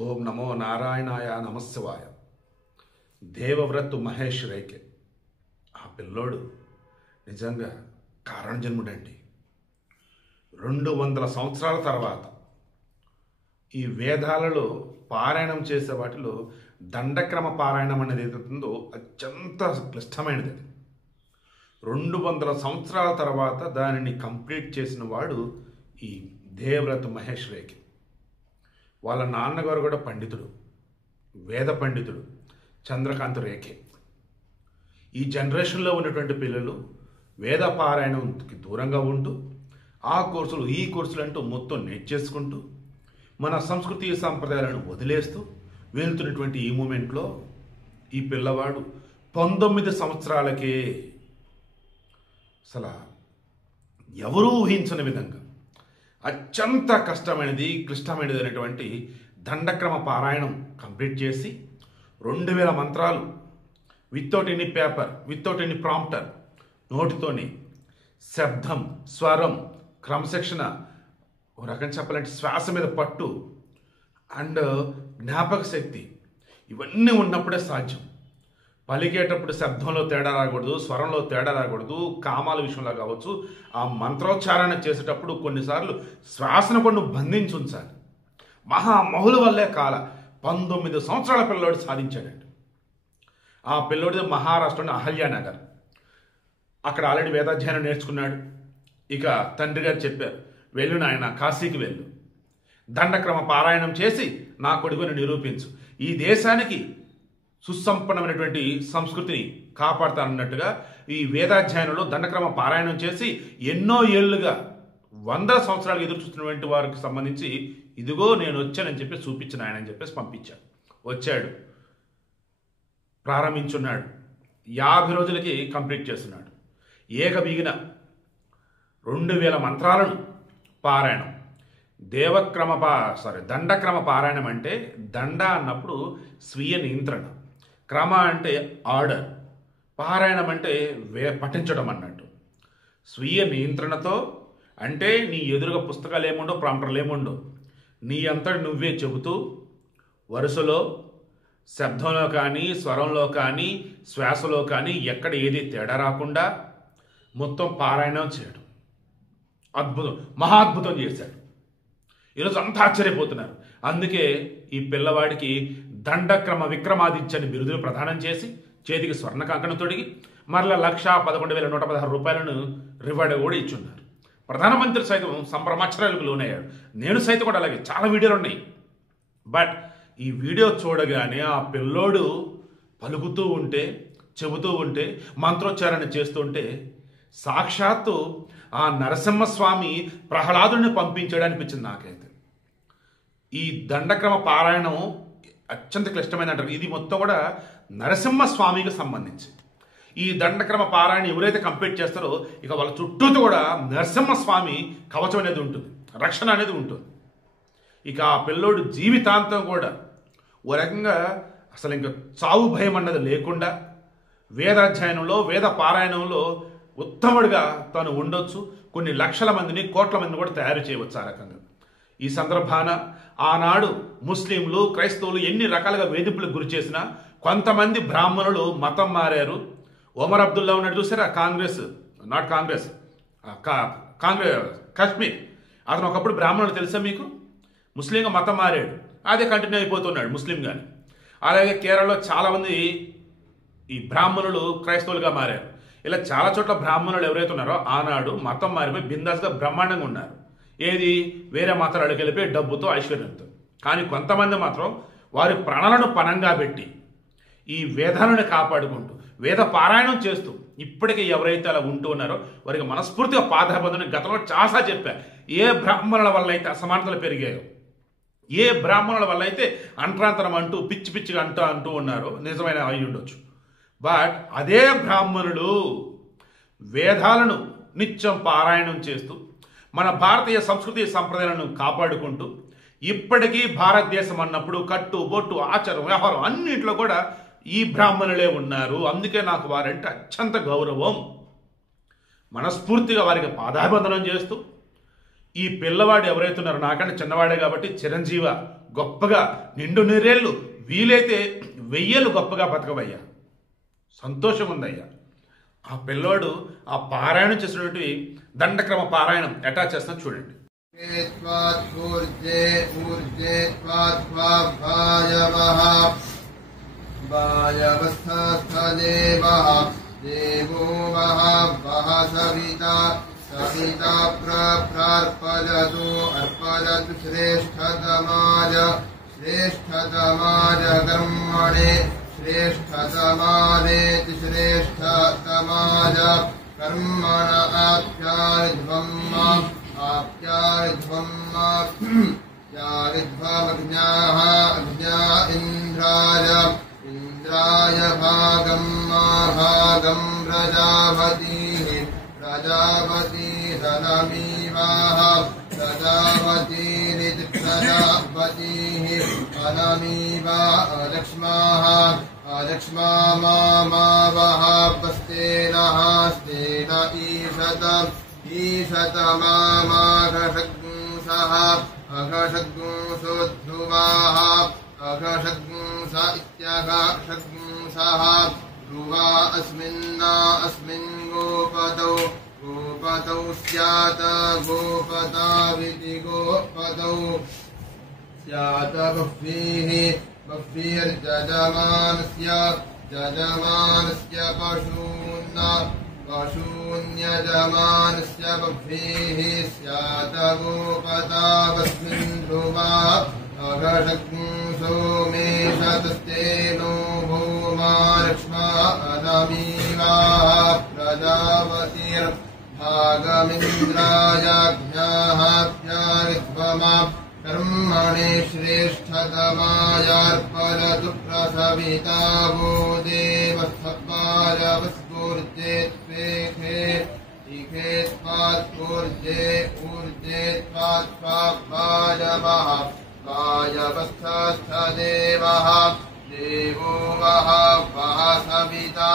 ఓం నమో నారాయణాయ నమశివాయ. దేవవ్రత్ మహేష్ రేకే ఆ పిల్లోడు నిజంగా కారణజన్ముడండి. 200 సంవత్సరాల తర్వాత ఈ వేదాలలో పారాయణం చేసే వాటిలో దండక్రమ పారాయణం అనేది ఏదైతుందో అత్యంత క్లిష్టమైనది. 200 సంవత్సరాల తర్వాత దానిని కంప్లీట్ చేసిన వాడు ఈ దేవవ్రత్ మహేష్ రేకే. వాళ్ళ నాన్నగారు కూడా పండితుడు, వేద పండితుడు చంద్రకాంత్ రేకే. ఈ జనరేషన్లో ఉన్నటువంటి పిల్లలు వేద పారాయణంకి దూరంగా ఉంటూ ఆ కోర్సులు ఈ కోర్సులు అంటూ మొత్తం నేర్చేసుకుంటూ మన సంస్కృతి సాంప్రదాయాలను వదిలేస్తూ వెళ్తున్నటువంటి ఈ మూమెంట్లో ఈ పిల్లవాడు 19 సంవత్సరాలకే అసలు ఎవరూ ఊహించని విధంగా అత్యంత కష్టమైనది క్లిష్టమైనది అనేటువంటి దండక్రమ పారాయణం కంప్లీట్ చేసి 2000 మంత్రాలు without any paper, without any prompter, నోటితోని శబ్దం, స్వరం, క్రమశిక్షణ, ఒక రకంగా చెప్పాలంటే శ్వాస మీద పట్టు అండ్ జ్ఞాపక శక్తి ఇవన్నీ ఉన్నప్పుడే సాధ్యం. పలికేటప్పుడు శబ్దంలో తేడా రాకూడదు, స్వరంలో తేడా రాకూడదు, కామాల విషయంలో కావచ్చు. ఆ మంత్రోచ్చారణ చేసేటప్పుడు కొన్నిసార్లు శ్వాసను కూడా బంధించి ఉంచాలి. మహామహుల వల్లే 19 సంవత్సరాల పిల్లోడు సాధించాడండి. ఆ పిల్లోడిది మహారాష్ట్రలోని అహల్యానగర్. అక్కడ ఆల్రెడీ వేదాధ్యయనం నేర్చుకున్నాడు. ఇక తండ్రి గారు చెప్పారు, వెళ్ళు నాయన, కాశీకి వెళ్ళు, దండక్రమ పారాయణం చేసి నా కొడుకుని నిరూపించు, ఈ దేశానికి సుసంపన్నమైనటువంటి సంస్కృతిని కాపాడతానన్నట్టుగా ఈ వేదాధ్యయనంలో దండక్రమ పారాయణం చేసి ఎన్నో ఏళ్లుగా 100 సంవత్సరాలు ఎదురు చూస్తున్నటువంటి వారికి సంబంధించి ఇదిగో నేను వచ్చానని చెప్పి చూపించిన ఆయన అని చెప్పేసి పంపించాడు. వచ్చాడు, ప్రారంభించున్నాడు, 50 రోజులకి కంప్లీట్ చేస్తున్నాడు. ఏకబిగిన 2000 మంత్రాలను పారాయణం. దండక్రమ పారాయణం అంటే దండ అన్నప్పుడు స్వీయ నియంత్రణ, క్రమ అంటే ఆర్డర్, పారాయణం అంటే పఠించడం అన్నట్టు. స్వీయ నియంత్రణతో అంటే నీ ఎదురుగా పుస్తకాలు ఏముండో, ప్రాంప్టర్లు ఏముండో, నీ అంతటి నువ్వే చెబుతూ వరుసలో శబ్దంలో కానీ, స్వరంలో కానీ, శ్వాసలో కానీ ఎక్కడ ఏది తేడా రాకుండా మొత్తం పారాయణం చేయడం అద్భుతం, మహాద్భుతం చేశాడు. ఈరోజు అంతా ఆశ్చర్యపోతున్నారు. అందుకే ఈ పిల్లవాడికి దండక్రమ విక్రమాదిత్యని బిరుదులు ప్రదానం చేసి చేతికి స్వర్ణ కంకణం తొడిగి మరలా 1,11,116 రూపాయలను రివార్డ్ కూడా ఇచ్చున్నారు. ప్రధానమంత్రి సైతం సంభ్రమాశ్చర్యాలకు లోనయ్యాడు. నేను సైతం కూడా అలాగే చాలా వీడియోలు ఉన్నాయి. బట్ ఈ వీడియో చూడగానే ఆ పిల్లోడు పలుకుతూ ఉంటే, చెబుతూ ఉంటే, మంత్రోచ్చారణ చేస్తుంటే సాక్షాత్తు ఆ నరసింహస్వామి ప్రహ్లాదుని పంపించాడు అనిపించింది నాకైతే. ఈ దండక్రమ పారాయణం అత్యంత క్లిష్టమైన అంటారు. ఇది మొత్తం కూడా నరసింహస్వామికి సంబంధించి. ఈ దండక్రమ పారాయణ ఎవరైతే కంప్లీట్ చేస్తారో ఇక వాళ్ళ చుట్టూతో కూడా నరసింహస్వామి కవచం అనేది ఉంటుంది, రక్షణ అనేది ఉంటుంది. ఇక ఆ పిల్లోడు జీవితాంతం కూడా ఓ రకంగా అసలు ఇంకా చావు భయం అన్నది లేకుండా వేదాధ్యయనంలో, వేద పారాయణంలో ఉత్తముడిగా తాను ఉండొచ్చు. కొన్ని లక్షల మందిని, కోట్ల మందిని కూడా తయారు చేయవచ్చు ఆ రకంగా. ఈ సందర్భాన ఆనాడు ముస్లింలు, క్రైస్తవులు ఎన్ని రకాలుగా వేధింపులకు గురి చేసినా కొంతమంది బ్రాహ్మణులు మతం మారారు. ఒమర్ అబ్దుల్లా ఉన్నాడు చూసారా, కాశ్మీర్, అతను ఒకప్పుడు బ్రాహ్మణుడు తెలుసా మీకు, ముస్లింగా మతం మారాడు, అదే కంటిన్యూ అయిపోతున్నాడు ముస్లింగాని. అలాగే కేరళలో చాలామంది ఈ బ్రాహ్మణులు క్రైస్తవులుగా మారారు. ఇలా చాలా చోట్ల బ్రాహ్మణులు ఎవరైతే ఉన్నారో ఆనాడు మతం మారిపోయి బిందాస్గా బ్రహ్మాండంగా ఉన్నారు. ఏది వేరే మతాలకు వెళ్ళిపోయి డబ్బుతో, ఐశ్వర్యంతో. కానీ కొంతమంది మాత్రం వారి ప్రాణాలను పణంగా పెట్టి ఈ వేదాలను కాపాడుకుంటూ వేద పారాయణం చేస్తూ ఇప్పటికీ ఎవరైతే అలా ఉంటూ ఉన్నారో వారికి మనస్ఫూర్తిగా పాదాబంధుని గతంలో చాలా చెప్పారు. ఏ బ్రాహ్మణుల వల్ల అయితే అసమానతలు పెరిగాయో, ఏ బ్రాహ్మణుల వల్ల అయితే అంట్రాంతరం అంటూ పిచ్చి పిచ్చిగా అంటూ ఉన్నారో నిజమైన అయి ఉండొచ్చు. బట్ అదే బ్రాహ్మణులు వేదాలను నిత్యం పారాయణం చేస్తూ మన భారతీయ సంస్కృతి సంప్రదాయాలను కాపాడుకుంటూ ఇప్పటికీ భారతదేశం అన్నప్పుడు కట్టు, బొట్టు, ఆచారం, వ్యవహారం అన్నింటిలో కూడా ఈ బ్రాహ్మణులే ఉన్నారు. అందుకే నాకు వారంటే అత్యంత గౌరవం. మనస్ఫూర్తిగా వారికి పాదాభివందనం చేస్తూ ఈ పిల్లవాడు ఎవరైతే ఉన్నారో నాకంటే చిన్నవాడే కాబట్టి చిరంజీవ గొప్పగా నిండు నీరేళ్ళు వీలైతే 1000 గొప్పగా బతకవయ్యా, సంతోషం ఉందయ్యా. ఆ పిల్లవాడు ఆ పారాయణం చేసినటువంటి దండక్రమ పారాయణం ఎటా చేస్తాను చూడండి. देवो वः वः सविता सविता प्रार्पयतु अर्पयतु श्रेष्ठतमाय श्रेष्ठतमाय कर्मणे श्रेष्ठतमानेति श्रेष्ठतमाय कर्मण आप्यायध्वम्यायध्वमग्न्याः अग्न्या इन्द्राय इन्द्राय भागं प्रजापतिः प्रजापतिरनमीवाः प्रजापतिरिति प्रजापतिः अनमीवा अलक्ष्माः अलक्ष्मा मावः स्तेनः स्तेन ईशत माघषग्ंसः अघषग्ंसोऽध्रुवाः अघषग्ंस इत्यघषग्ंसः ध्रुवा अस्मिन् गोपतौ स्यात् गोपताविति गोपतौ स्यात् बह्वीर्यजमानस्य पशून्यजमानस्य बह्वीः स्यात् गोपतावस्मिन् ध्रुवा अघषग्ंसो मेषतस्तेनो भूमा लक्ष्मा अनमीवाः प्रजापतिर्भागमिन्द्रायाज्ञाः प्यारिध्वमा कर्मणे श्रेष्ठतमायार्पयतु प्रसविता वो देवस्तपालवस्फूर्जे त्वेखे इखे त्वात्पूर्जे ऊर्जे त्वात्पायवः वायवस्थस्थदेवः देवो वः सविता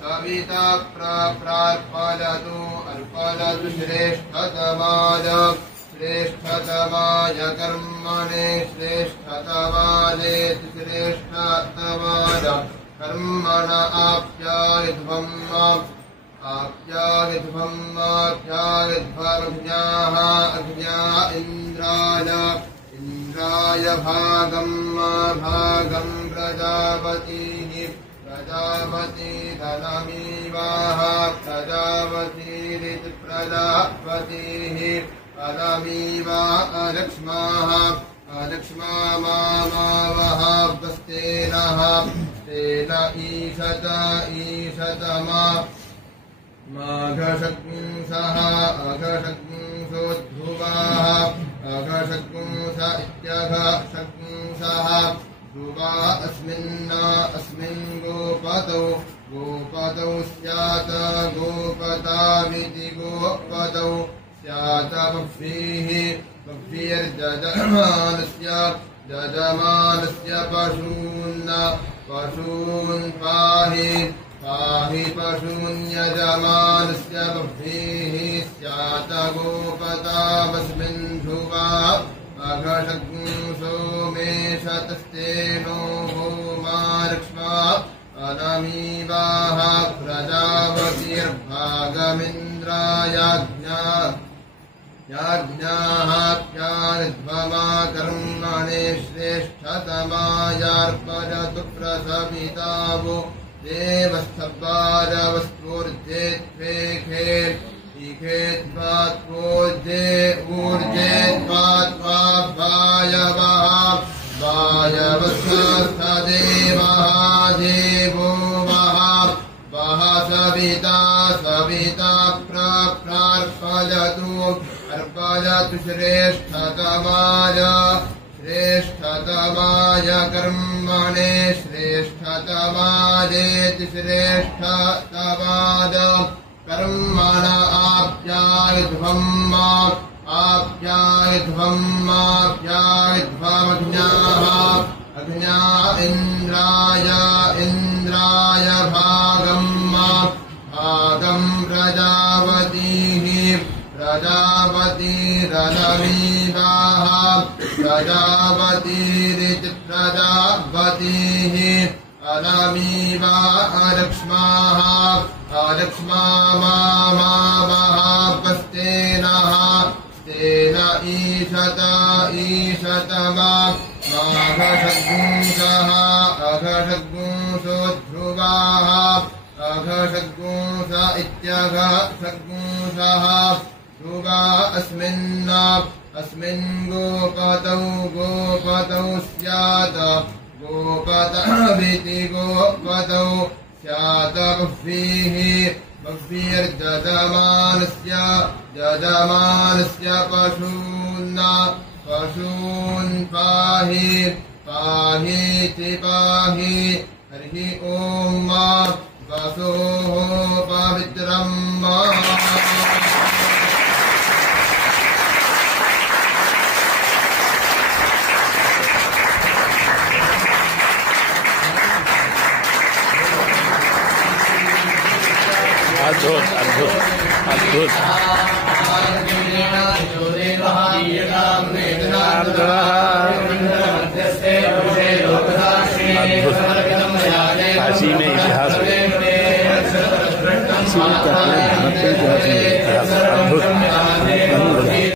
सविता प्रार्पयतु अर्पयतु श्रेष्ठतमाय श्रेष्ठतमाय कर्मणे श्रेष्ठतमानेति श्रेष्ठतमाय कर्मण आप्यायध्वमग्न्याः अग्न्या इन्द्राय भागं प्रजापतिः प्रजापतिरनमीवाः प्रजापतिरिति प्रजापतिः अनमीवा अलक्ष्माः अलक्ष्मा मावः स्तेनः स्तेन ईशत माघषग्ंसः अघषग्ंसोऽध्रुवाः अघषग्ंस इत्यघषग्ंसः ध्रुवा अस्मिन् गोपतौ स्यात् गोपताविति गोपतौ स्यात् बह्वीर्यजमानस्य पशून् पाहि पशून्यजमानस्य बह्वीः स्यात् गोपतावस्मिन् ध्रुवा अघषग्ंसो मेषतस्तेनो भूमा लक्ष्मा अनमीवाः प्रजापतिर्भागमिन्द्रायाज्ञाः प्यारिध्वमा कर्मणे श्रेष्ठतमायार्पयतु प्रसविता वो देवस्तपालवस्फूर्जे त्वेखे इखे त्वात्पूर्जे ऊर्जे त्वात्पायवः वायवस्थस्थदेवः देवो वः सविता अर्पयतु श्रेष्ठतमाय कर्मणे श्रेष्ठतमायेति श्रेष्ठतमाय कर्मण आप्यायध्वमग्न्याः अग्न्या इन्द्राय भागं प्रजापतिः प्रजापतिरनमीवाः प्रजापतिरिति प्रजापतिः अनमीवा अरक्ष्माः अरक्ष्मा मावस्तेनः स्तेन ईशत ईशतमा माघषड्गुंसः अघषड्गुंसो ध्रुवाः अघषड्गुंस इत्यघषड्गुंसः ध्रुवा अस्मिन् गोपतौ स्यात् गोपतविति गोपतौ स्यात् बह्वीर्जजमानस्य पशून् पाहीति पाहि हरिः ॐ वसोः पवित्रं वा अद्भुत अद्भुत अद्भुत काशी में इतिहास अद्भुत